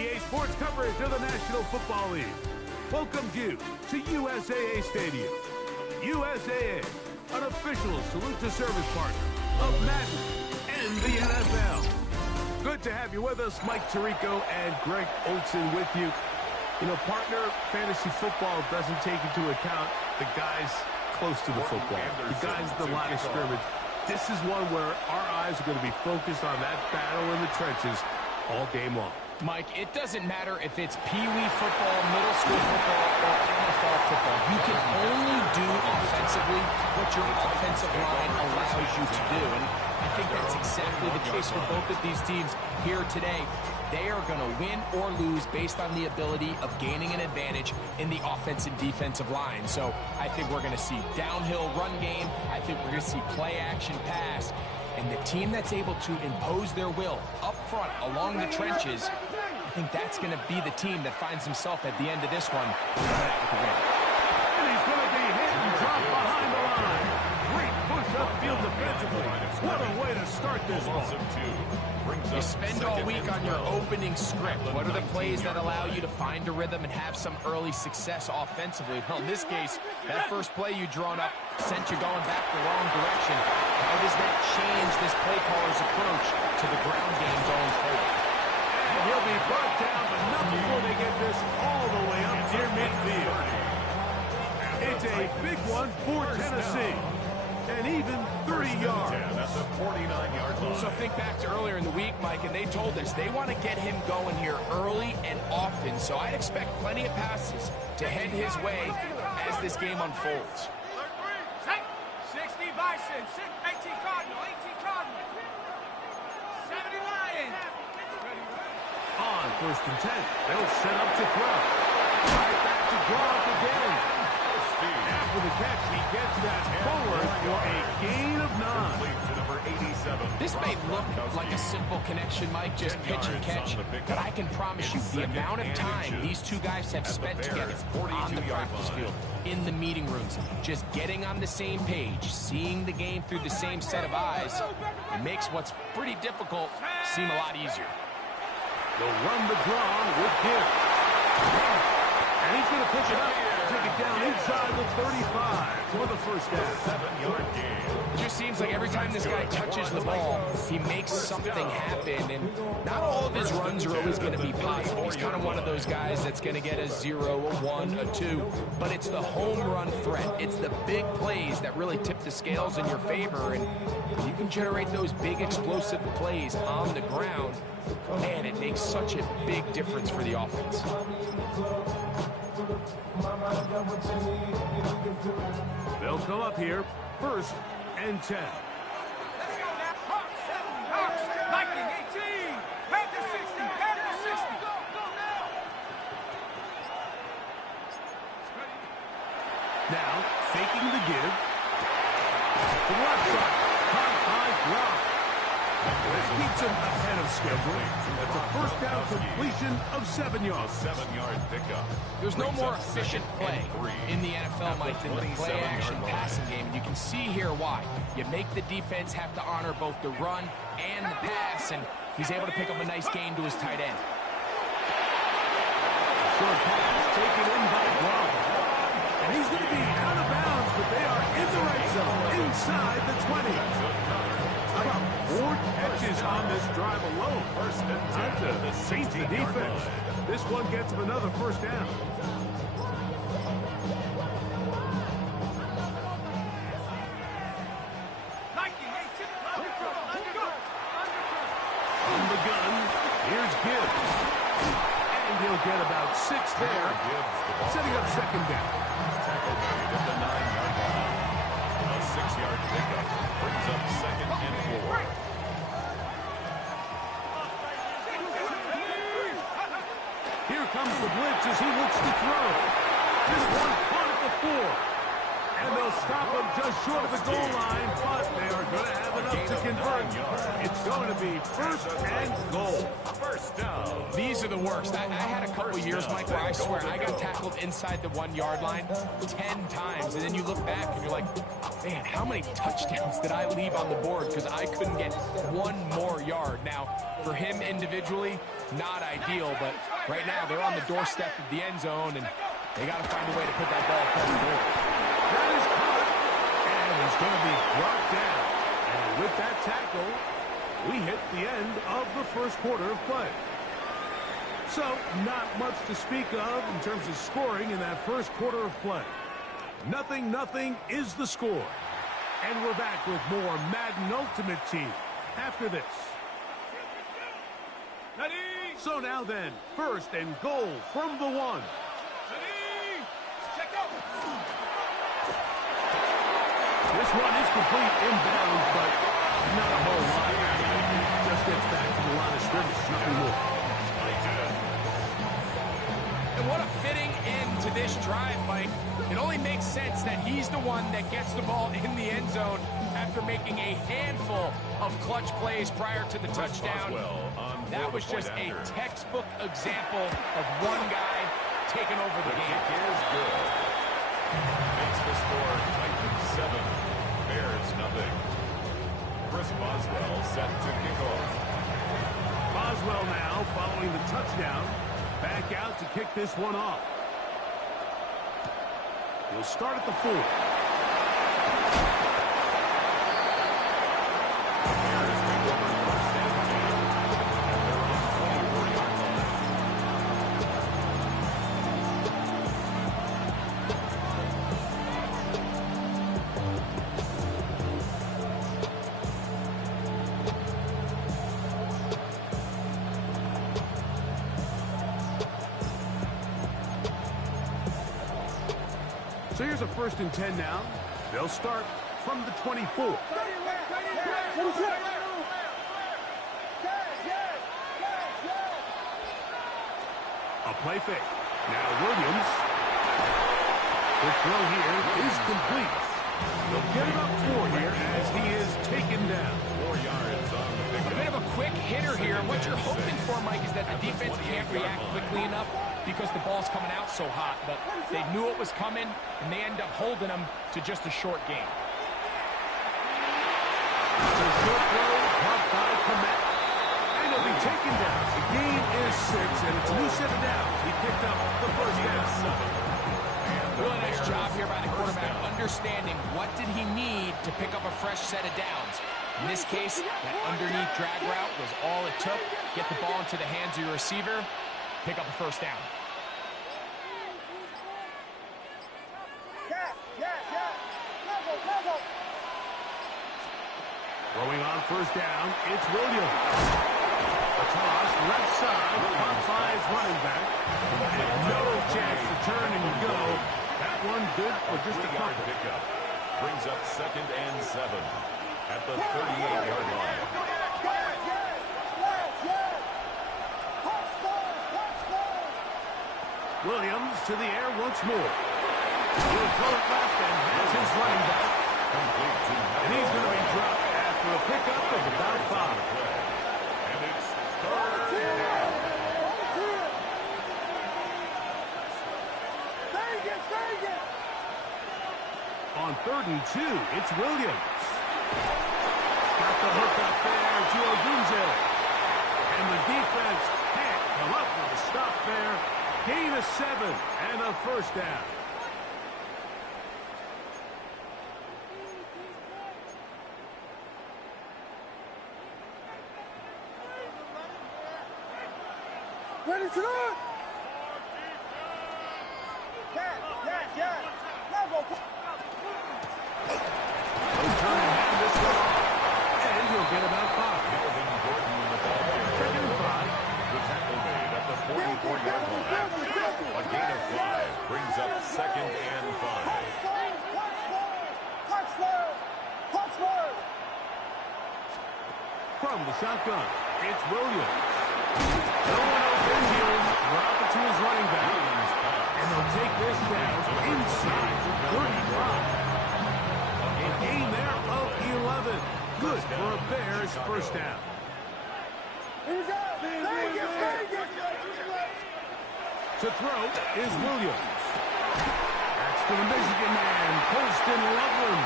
EA Sports coverage of the National Football League welcomes you to USAA Stadium. USAA, an official salute-to-service partner of Madden and the NFL. Good to have you with us. Mike Tirico and Greg Olson with you. You know, partner, fantasy football doesn't take into account the guys close to the football, the guys at the line of scrimmage. This is one where our eyes are going to be focused on that battle in the trenches all game long. Mike, it doesn't matter if it's Pee Wee football, middle school football, or NFL football. You can only do offensively what your offensive line allows you to do. And I think that's exactly the case for both of these teams here today. They are going to win or lose based on the ability of gaining an advantage in the offensive and defensive line. So I think we're going to see downhill run game. I think we're going to see play action pass. And the team that's able to impose their will up front along the trenches, I think that's going to be the team that finds himself at the end of this one coming out with the win. And he's going to be hit and dropped behind the line. Great push upfield defensively. What a way to start this ball. You spend all week on your opening script. What are the plays that allow you to find a rhythm and have some early success offensively? Well, in this case, that first play you drawn up sent you going back the wrong direction. How does that change this play caller's approach to the ground game going forward? And he'll be brought down, but not before they get this all the way up near midfield. It's a big one for Tennessee. And even 30 yards. That's a 49-yard line. So think back to earlier in the week, Mike, and they told us they want to get him going here early and often. So I expect plenty of passes to head his way as this game unfolds. 60 Bison, 18 Cardinal, 18 Cardinal, 70 Lions. On 1st and 10, they'll set up to throw. Right back to Gronk again. After the catch, he gets that forward for a gain of 9. This may look like a simple connection, Mike, just pitch and catch, but I can promise you the amount of time these two guys have spent together on the practice field, in the meeting rooms, just getting on the same page, seeing the game through the same set of eyes, it makes what's pretty difficult seem a lot easier. They'll run the draw with Gibbs. And he's going to push it up, take it down inside the 35 for the first down. 7-yard gain. It just seems like every time this guy touches the ball, he makes something happen, and not all of his runs are always going to be positive. He's kind of one of those guys that's going to get a 0, a 1, a 2, but it's the home run threat. It's the big plays that really tip the scales in your favor, and you can generate those big explosive plays on the ground. Man, it makes such a big difference for the offense. They'll come up here, 1st and 10. Let's go now. Hawks, 70, Hawks, Viking, 18, Panther 60, Panther 60. Go now. Now, faking the give. To the left side, high Gronk. This keeps him ahead of schedule. That's a first down completion of 7 yards. 7-yard pickup. There's no more efficient play in the NFL, Mike, than the play-action passing game. And you can see here why. You make the defense have to honor both the run and the pass, and he's able to pick up a nice gain to his tight end. Short pass taken in by Gronk. And he's going to be out of bounds, but they are in the right zone, inside the 20. How about 4 catches on this drive alone? Time to sink the defense. This one gets him another first down. On the gun, here's Gibbs. And he'll get about 6 there, setting up 2nd down. Tackle made at the 9-yard line. A 6-yard pickup brings up 2nd and 4. Here comes the blitz as he looks to throw. This one caught at the 4. And they'll stop him just short of the goal line, but they are going to have enough to convert. It's going to be first and goal. First down. These are the worst. I had a couple years, Mike, where I swear I got tackled inside the 1 yard line 10 times. And then you look back and you're like, man, how many touchdowns did I leave on the board because I couldn't get one more yard? Now, for him individually, not ideal, but right now they're on the doorstep of the end zone, and they got to find a way to put that ball across the board. That is caught, and he's going to be brought down. And with that tackle, we hit the end of the first quarter of play. So, not much to speak of in terms of scoring in that first quarter of play. 0-0 is the score. And we're back with more Madden Ultimate Team after this. So now then, first and goal from the 1. This one is complete inbounds, but not a whole lot. Just gets back to the line of scrimmage, nothing more. And what a fitting end to this drive, Mike. It only makes sense that he's the one that gets the ball in the end zone after making a handful of clutch plays prior to the touchdown. That was just a textbook example of one guy taking over the game. Is good. Makes the score Titans 7, Bears 0. Chris Boswell set to kick off. Boswell now following the touchdown. Back out to kick this one off. He'll start at the 4. Bears take over first and 10. And they're on 24-yard line. So here's a first and 10 now. They'll start from the 24. A play fake. Now Williams. The throw here is complete. They'll get it up 4 here as he is taken down. 4 yards on the pickup. A bit of a quick hitter here, and what you're hoping for, Mike, is that the defense can't react quickly enough because the ball's coming out so hot. But they knew it was coming, and they end up holding them to just a short gain. It's a short throw, caught by Komet. And he'll be taken down. The gain is 6, and it's a new set of downs. He picked up the first down. Really nice job here by the quarterback, understanding what did he need to pick up a fresh set of downs. In this case, that underneath drag route was all it took. Get the ball into the hands of your receiver, pick up a first down. Throwing on first down, it's Williams. A toss, left side, caught by his running back. And no chance to turn and go. That one good for just a couple. Pickup brings up 2nd and 7 at the 38-yard line. Williams to the air once more. He'll throw it left and has his running back. And he's going to be dropped after a pickup of about 5. And it's 3rd down. On 3rd and 2, it's Williams. Got the hook up there to Ogunze. And the defense can't come up with a stop there. Gain of 7 and a first down. Ready to go! And he'll get about 5. Melvin Gordon in the ball game. 2nd and 5. The tackle made at the 44-yard line. A gain of 5 brings up 2nd and 5. From the shotgun, it's Williams. No one open here. Drop it to his running back. And they'll take this down inside the 35. this first down. To throw is Williams. That's to the Michigan man, Colston Loveland.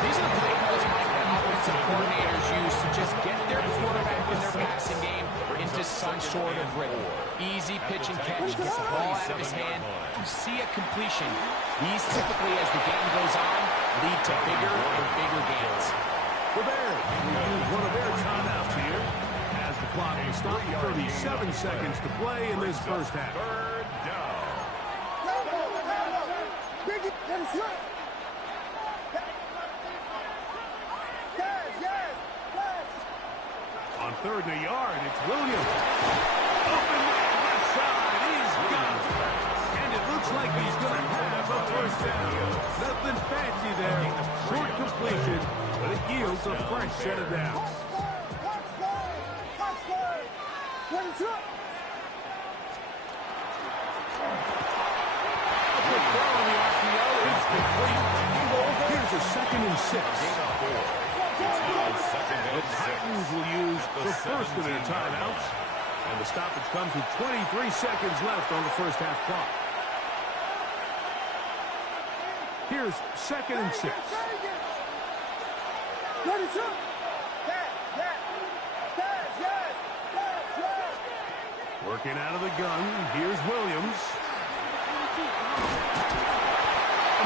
These are the play calls that offensive coordinators use to just get their quarterback and their passing game into some sort of rhythm. Easy pitch and catch, get the ball out of his hand. You see a completion. These typically, as the game goes on, lead to bigger and bigger gains. The Bears will use one of their timeouts here as the clock will stop. 37 seconds to play in this first half. Third down. On 3rd and a yard, it's Williams. Open left side, he's got it. And it looks like he's going to have a first down. Nothing fancy there. Short completion, but it yields a fresh set of downs. Here's a 2nd and 6. The Titans will use the first of their timeouts. And the stoppage comes with 23 seconds left on the first half clock. Here's 2nd and 6. Working out of the gun, here's Williams.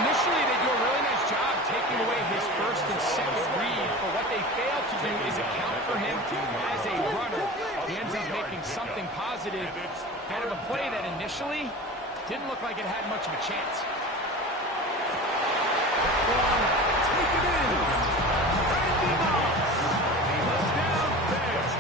Initially, they do a really nice job taking away his 1st and 2nd read, but what they fail to do is account for him as a runner. He ends up making something positive out of a play that initially didn't look like it had much of a chance. Take it in. Randy Moss. Touchdown, Bears.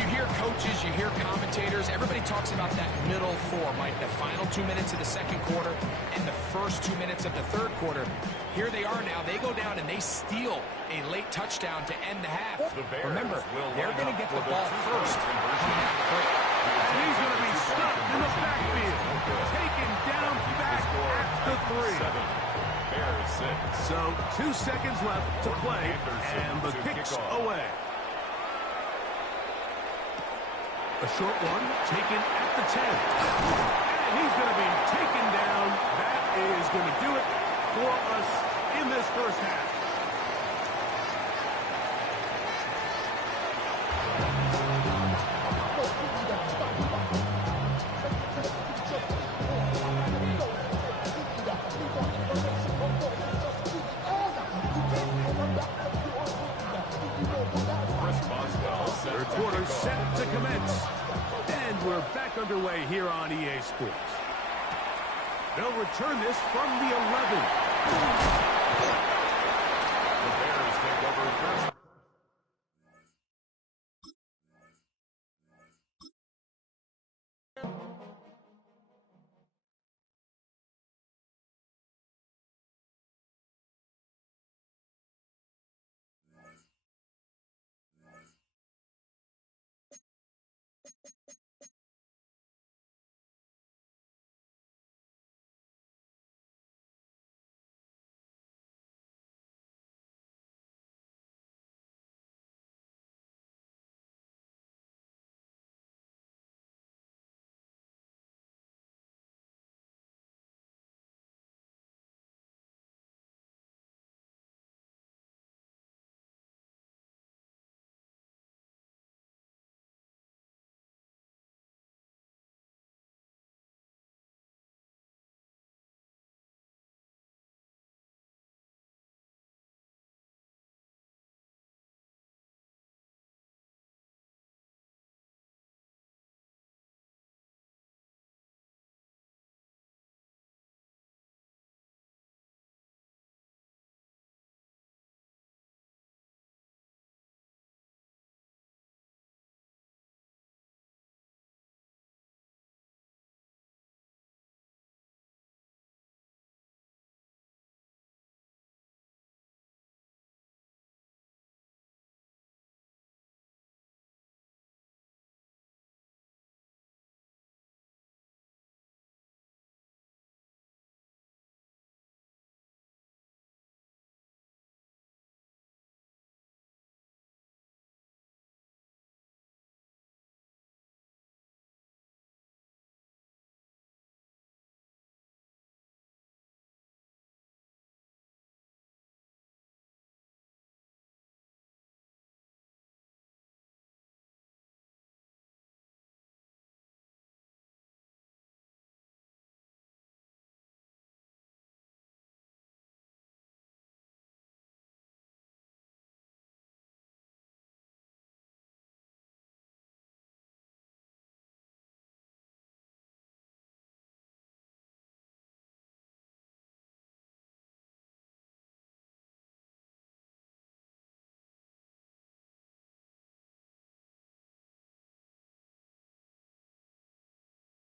You hear coaches, you hear commentators, everybody talks about that middle four, Mike, the final 2 minutes of the 2nd quarter and the first 2 minutes of the 3rd quarter. Here they are now. They go down and they steal a late touchdown to end the half. Remember, they're going to get the ball first coming out of the break. And he's going to be stopped in the backfield. Taken down back at the 3. Bears 6. So 2 seconds left to play, and the kick's away. A short one taken at the 10. And he's going to be taken down. That is going to do it for us in this first half. Third quarter set to commence. And we're back underway here on EA Sports. They'll return this from the 11.